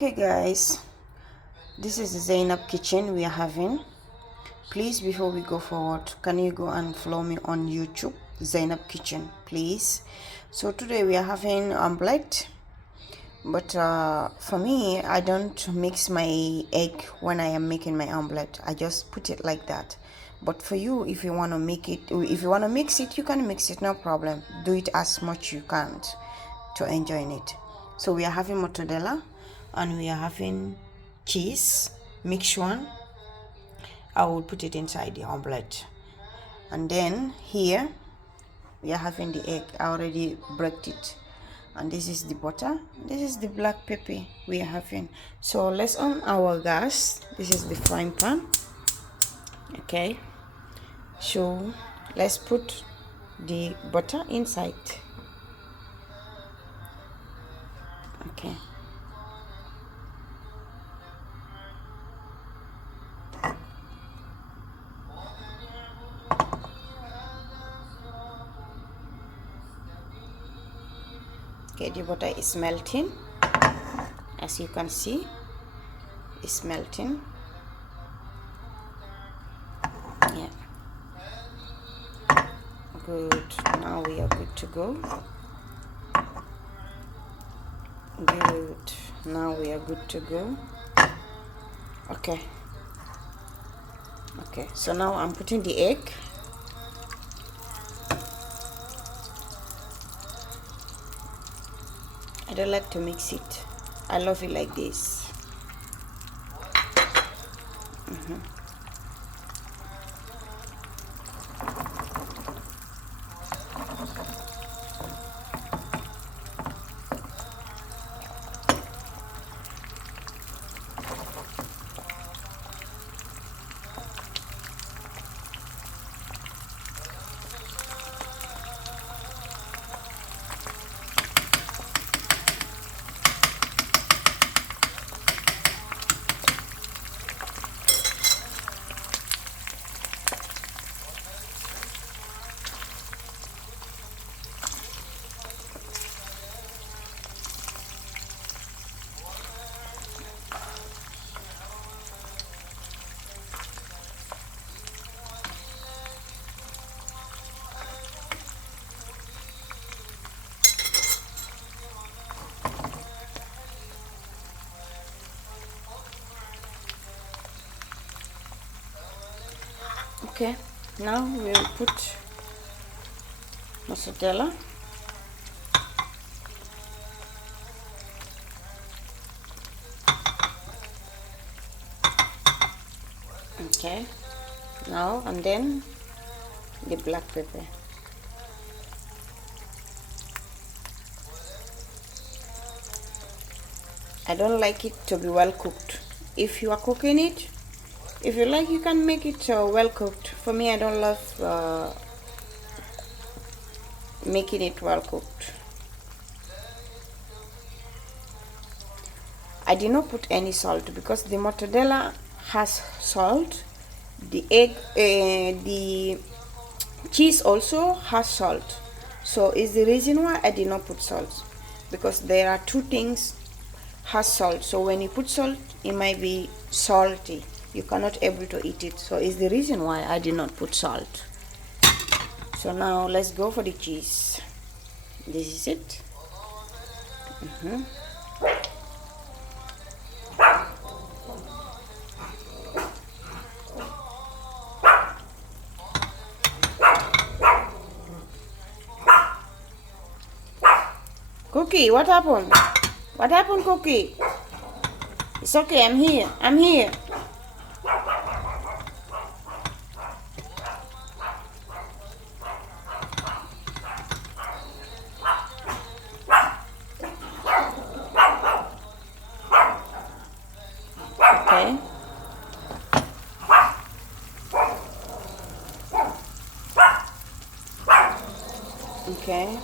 Okay guys, this is the Zainab kitchen we are having. Please, before we go forward, can you go and follow me on YouTube, Zainab kitchen, please. So today we are having omelette, but for me, I don't mix my egg when I am making my omelette. I just put it like that. But for you, if you want to make it, if you want to mix it, you can mix it, no problem. Do it as much you can to enjoy it. So we are having mortadella and we are having cheese, mixed one. I will put it inside the omelette. And then here we are having the egg. I already breaked it. And this is the butter. This is the black pepper we are having. So let's on our gas. This is the frying pan. Okay. So let's put the butter inside. Okay. Okay, the butter is melting. As you can see, it's melting. Yeah. Good. Now we are good to go. Good. Now we are good to go. Okay. Okay. So now I'm putting the egg. I don't like to mix it. I love it like this. Okay. Now we'll put mozzarella. Okay. Now and then the black pepper. I don't like it to be well cooked. If you are cooking it, if you like, you can make it well cooked. For me, I don't love making it well cooked. I did not put any salt because the mortadella has salt. The egg, the cheese also has salt. So is the reason why I did not put salt, because there are two things has salt. So when you put salt, it might be salty. You cannot able to eat it. So is the reason why I did not put salt. So now let's go for the cheese. This is it. Cookie, what happened? What happened, Cookie? It's okay, I'm here. I'm here. Okay. Okay.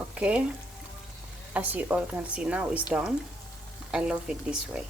Okay, as you all can see, now it's done. I love it this way.